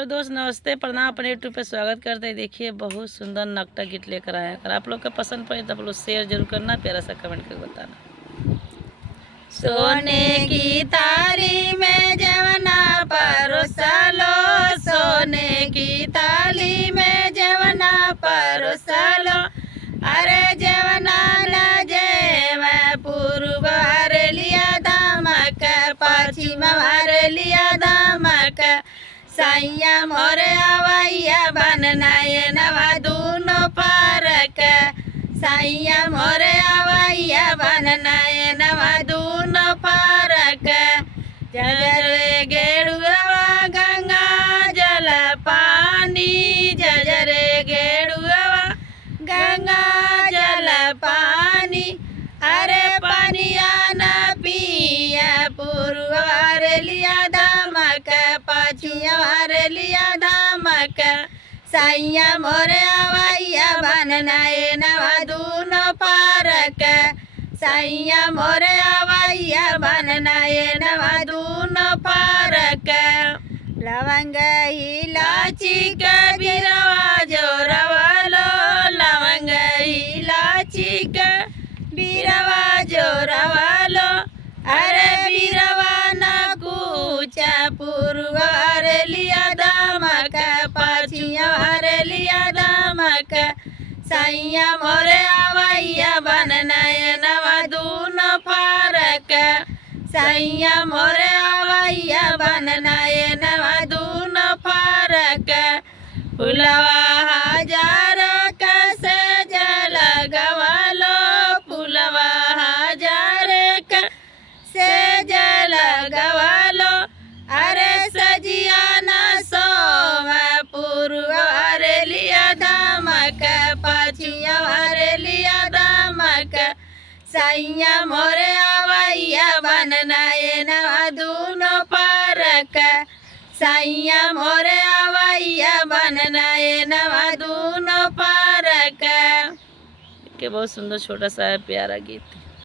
तो दोस्त नमस्ते प्रणाम, अपने यूट्यूब पे स्वागत करते हैं। देखिए बहुत सुंदर नकटा गिट लेकर आया। अगर आप लोग का पसंद पड़े तो आप लोग शेयर जरूर करना, प्यारा सा कमेंट करके बताना। सोने की थाली में जवना परोसलो, सोने की थाली में जवना परोसलो, अरे जवना न जेव पूर्व हर लिया दमक, पश्चिम हर लिया दमक, सैया मोरे आवैया बनना ये नवा दूनो पारक, सैया मोरे आवैया बनना ये नवा दूनो पारक, जजरे गेड़ुआ गंगा जल पानी, जजरे गेड़ुआ गंगा जल पानी, अरे पानिया न पिया पूर्व हर लिया दमक, पछिया हर लिया दमक, सैया मोरे आवैया बनना ये नवा दूनो पारक, सैया मोरे आवैया बनना ये नवा दूनो पारक, लवंग इलाची के बिरवा जोरवालो, लवंग इलाची के बिरवा जोरवालो, अरे बिरवा न कूचा पूर्व हर लिया दमक, पछिया हर लिया दमक, सैया मोरे आवैया बनना ये नवा दूनो पारक, सैया मोरे आवैया बनना ये नवा दूनो पारक, फुलवा हजार से जल गवालो, फुलवा हजार से जल गवालो, अरे सजिया न सोव पूर्व हर लिया दमक, पछिया हर लिया दमक, सैया मोरे आवैया बनना ये नवा दूनो पारक, सैया मोरे आवैया बनना ये नवा दूनो पारक। के बहुत सुंदर छोटा सा प्यारा गीत।